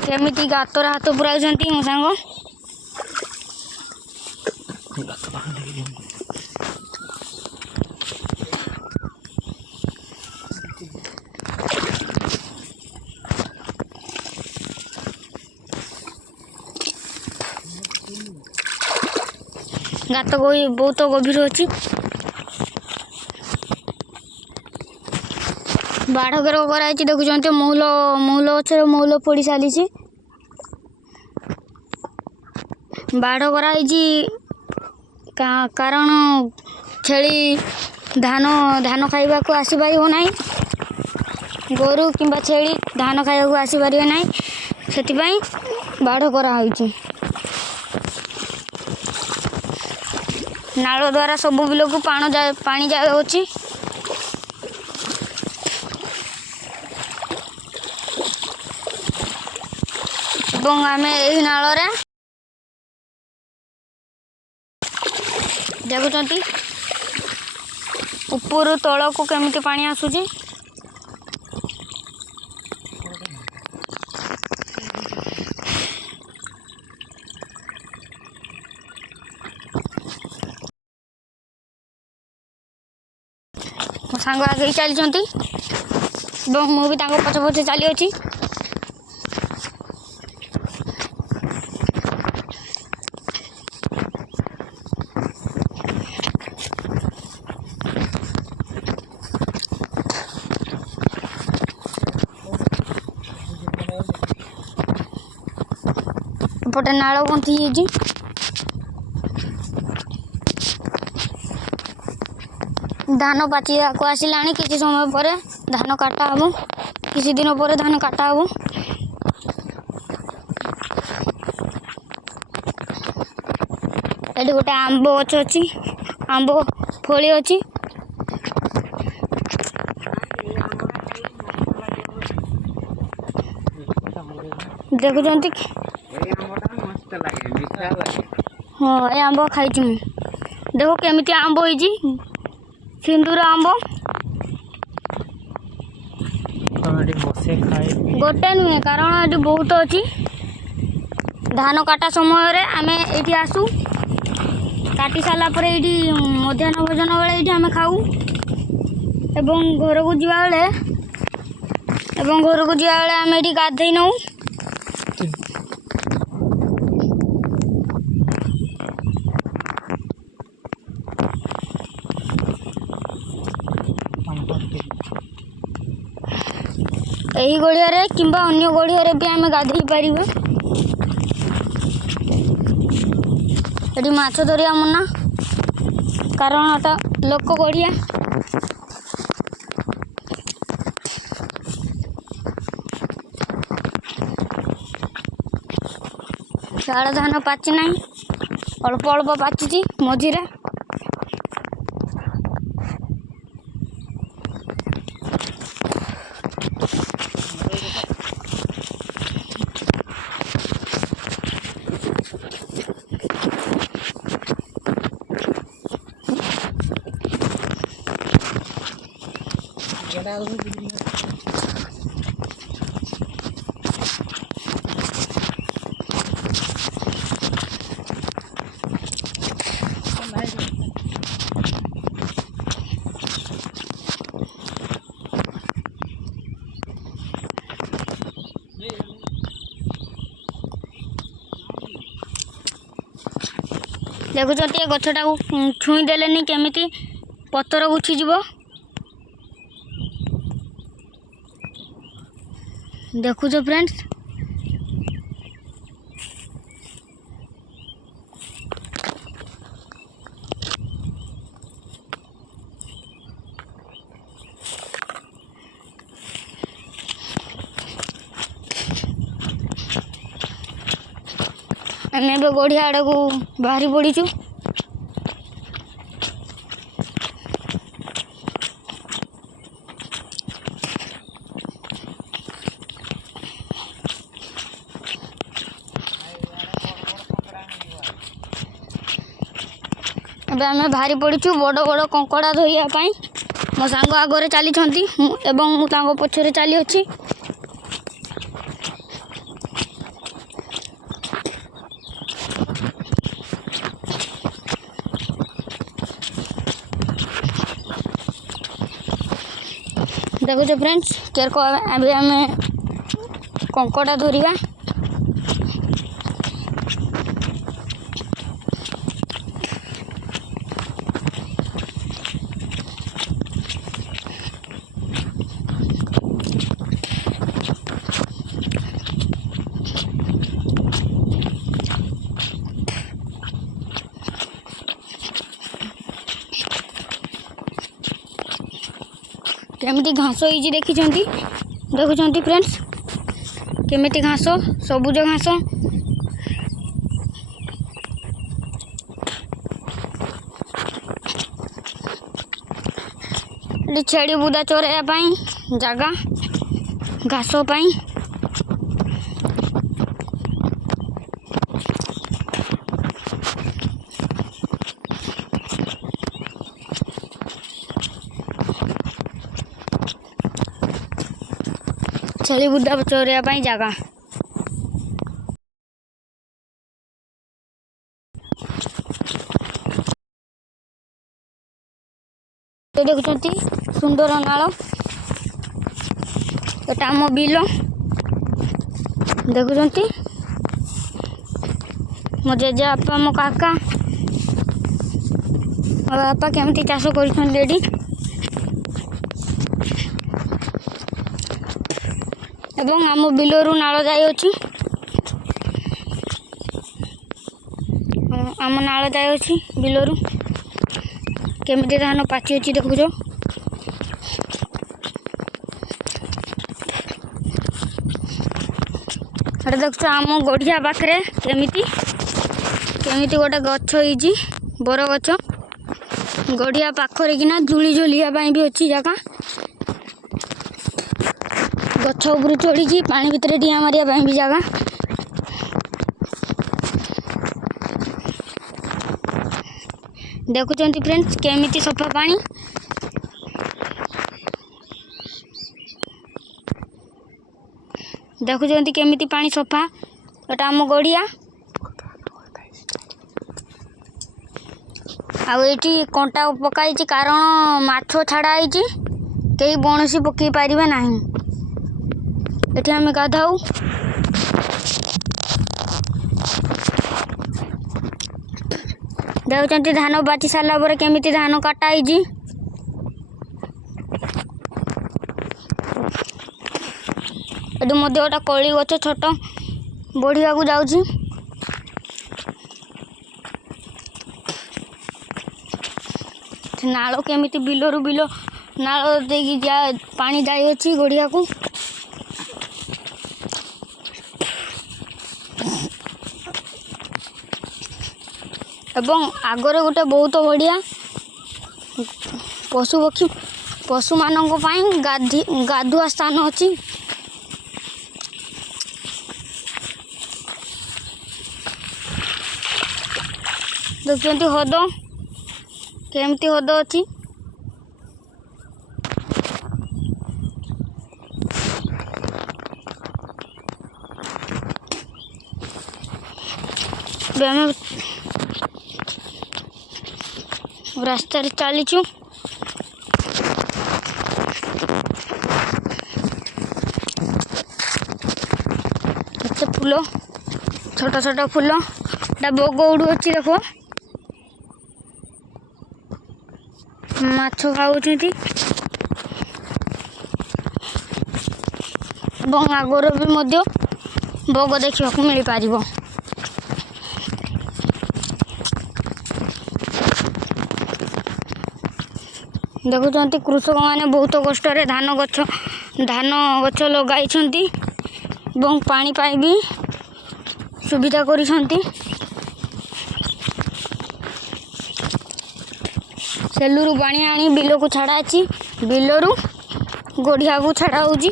केमिति गातर हाथ पुराउछंती मो सांग गात बहुत गभीर अच्छी बाढ़ घर कराई देखुं मौल मौल गचर मौल पड़ सारी बाढ़ कराई कारण छेली धान धान खाइबा को आसी पारिबो नाही गोरु किंबा छेली धान खाइबा को आसी पारिबे नाही सेतिपई बाढ़ करा होइछि नाल द्वारा सब बिल को पानी जाए होछि एवं आमे एही नाल रे देखुचंती ऊपर तल को केमिति पानी आसुची मो सांग आगे चलती मुझे पछ पछे चली अच्छी पटे नाल गंथी धान पाचिया को आसला किसी समय पर धान काटा हम किसी दिन पर धान काटा हम ये गोटे आंब गछ अच्छी आंब फली अच्छी देखुं हाँ ये आंब खाई देख केमिति आंब होइछि सिंदूर आंब गोटे नुहे कारण ये बहुत अच्छी धान काटा समय रे आमे एठी आसू काटी सारा पर ये मध्याह्न भोजन बेले ये आमे खाऊ एवं घर को जीवा बेले आमे एठी गाधई नऊ यही गड़िया किंबा अन्य गड़िया भी आम गाधई पार ये माछ धरिया मना कारण एटा लोक गड़िया साड़ धान पाची ना अल्प अल्प पाची मझीरे देखुच ये गछटा छुई देलेनी केमिति पतर उठीज देखुच फ्रेंड्स आम गढ़िया आड़ को बाहरी पड़ीचु आम बाहरी पड़ीचु बड़ बड़ कंकड़ा धोइया पाई मो सांग आगे चली एवं मुझे पछरे चली अच्छी देखो फ्रेंड्स केर को अभी आम कंकड़ा धरिया केमिटी घास होइछि देखुछंती फ्रेंड्स केमिटी घास सबुज घास छेड़ी बुदा चोरैया पाई जगह घास पाई छेली बुदा चोरैया पाई जगह तो देखुछंती सुंदर नाल एटा आम बिल देखुछंती मो जेजेबापा मो काका मो बापा केमती चाष करिछंती एडी एवं आम बिलरू नाल जाई अछि आम नाल जाई अछि बिलरू केमिति धान पाची अच्छी देखुच देखुच आम गढ़िया पाखे केमिति केमिति गोटे गछ होइछि बर गछ गढ़िया पाखरे किना झुली झुलिया भी अच्छी जगह गछ उपर चढ़ी पानी भितर डिया मारिया भी जगह देखुचंती फ्रेंड्स केमिति सफा पानी देखुचंती केमिति पानी सफा एटा आम गड़िया आउ एटी कंटा पकाई कारण माछ छाड़ा कई बणसी पकई पारे ना एटी आम गाधाऊ देखुचंती धान बाची सारा पर केमिति धान काटाई एटू मध्य गोटे कली गछ छोट बढ़िया को जाऊँ नाल केमिति बिलरू बिल नाल देकी जा पानी जाई अच्छी गड़िया को एवं आगरे गोटे बहुत बढ़िया पशु पक्षी पशु मानक पाई गाधुआ स्थान अच्छी देखते हद केमती हद अच्छी रास्ता चलीचु फूल छोट छोट फूल बग उड़ू अच्छी देखो माछ खाऊँच आगर भी बग देखा मिल पार देखुंत कृषक मैंने बहुत कष्ट धान गछ लगाई पानी पाई भी सुविधा कर सेलू पानी आनी बिल को छाड़ा बिलरू गढ़िया को छाड़ा होती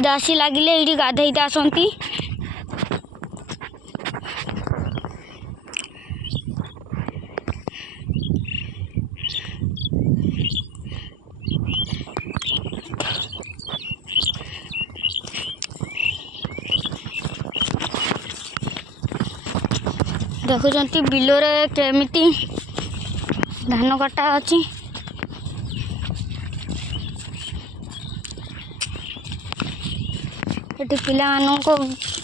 दासी लगिले ये गाधई आसती देखुं बिलरे केमिति धान कटा अच्छी ये पिला को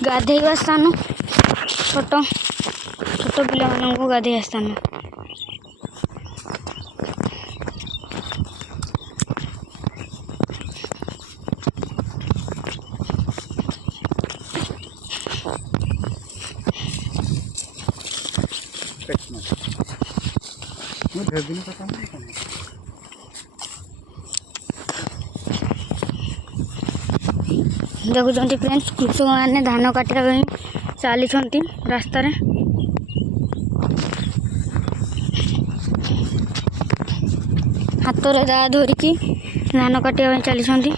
गाधेवा स्थान छोट छोट पिला को गाधेवा स्थान देखुं फ्रेंड्स कृषक मैंने धान काटा चली रास्त हाथ में दा धरिकी धान काटा चली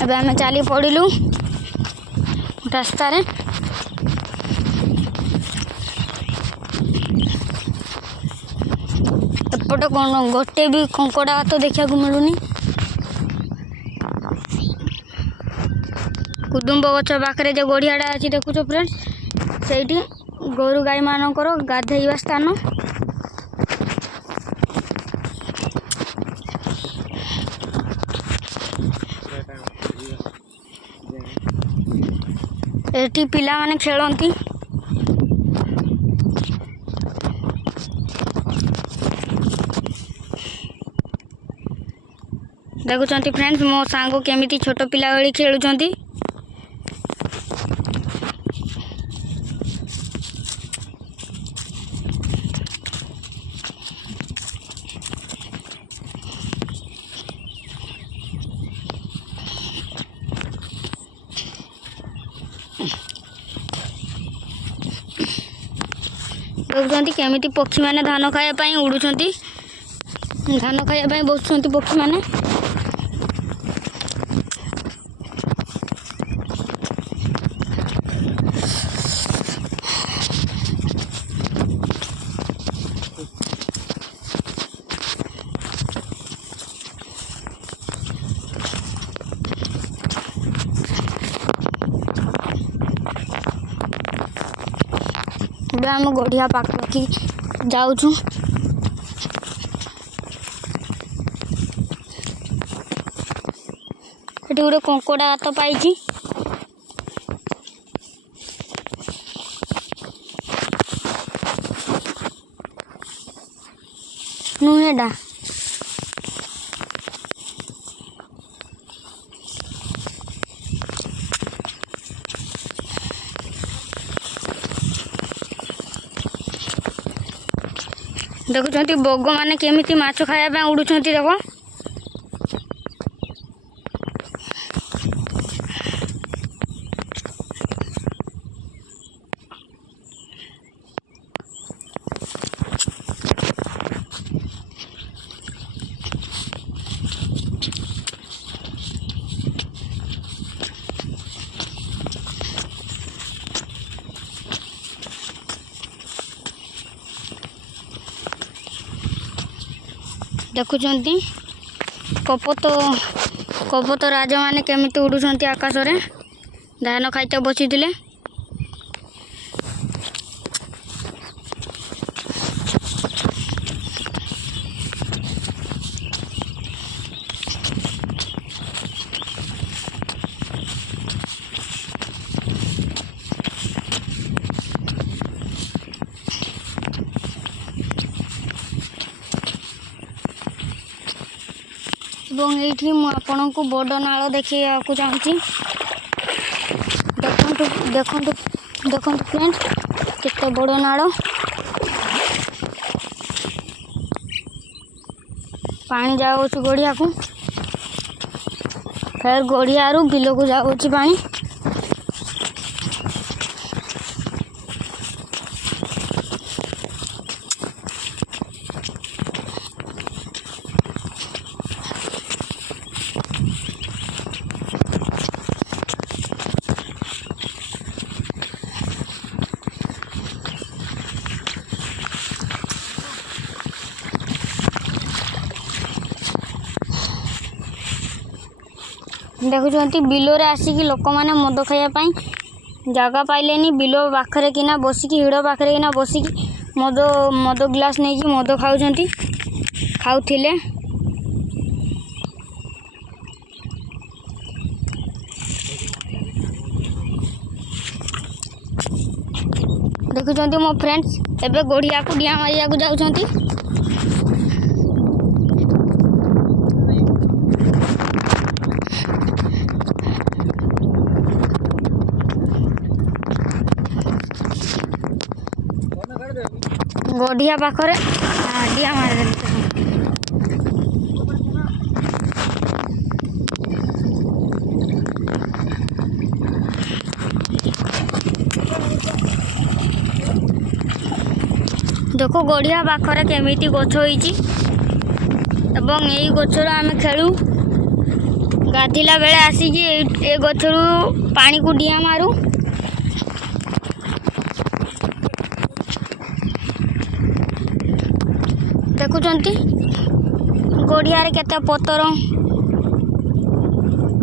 अब आम चली पड़ू रास्त एपटे कौन गोटे भी कंकड़ा तो देखा मिलूनी कुदुम्ब गछ पाखे जो गड़ियाटा अच्छी देखुच फ्रेंड्स से गोरु गाई मानकर गाधेवा स्थान एटी पिला माने खेलती देखुं फ्रेंड्स मो सांग केमिति छोट पिला भली खेलुंट देखुं केमिति पक्षी मैंने धान खायापाई उड़ुंट धान खायापाई बसुंट पक्षी मैंने आम गढ़िया पाखी जाऊँ गोटे कंकड़ा हाथ पाई नुहेडा देखुं बग मैंने केमिति माछ खाया उड़ुंट देख देखुं कपत राज मैंने केमिति उड़ुंट आकाश में धान खाइते बसी ये आपण को बड़ नाल देखा चाहूँगी देखु देखु फ्रेंड्स केते बड़ नाल पानी जाऊँ गड़िया को फिर गड़िया बिल को जाऊँ पानी देखुं बिलरे आसिक लोक मैंने मद खायापाई जगह पाइले बिल पाखे किना बसिक हिड़ पाखे किना बसिक मद मद ग्लास नहीं कि मद खाऊले। देखुं मो फ्रेंड्स एबे गड़िया को डिया मारिया को जाउछंती। गढ़िया पाखरे डिया मार देखो गढ़िया पाखरे केमिति गछ होईची एवं यही गछर आम खेलु गाधिला बेले आसिकी ए गछरू पानी को डिया मारू। देखुंती गड़िया केते पतर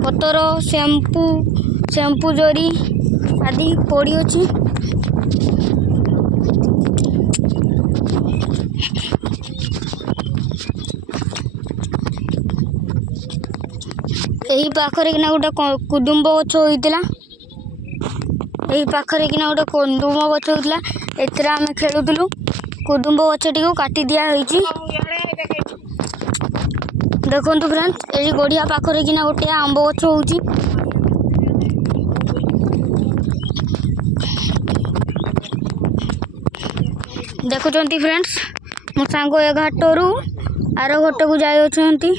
पतर शैम्पू जरी आदि पड़ी अच्छी। यही पाखरे किना गोटे कुदुम्ब गछ होइतिला यही पाखरे किना गोटे कुदुम्ब गछ होइतिला एतरा आमे खेलुथुलु। कुदुम्ब गछटी को काटी दिया होइची। देखंतु फ्रेंड्स एही गड़िया पाखरे किना गोटे आंब गछ होउची। देखुचंती फ्रेंड्स मो सांग ए घाटरू आर घाट को जाय अछंती।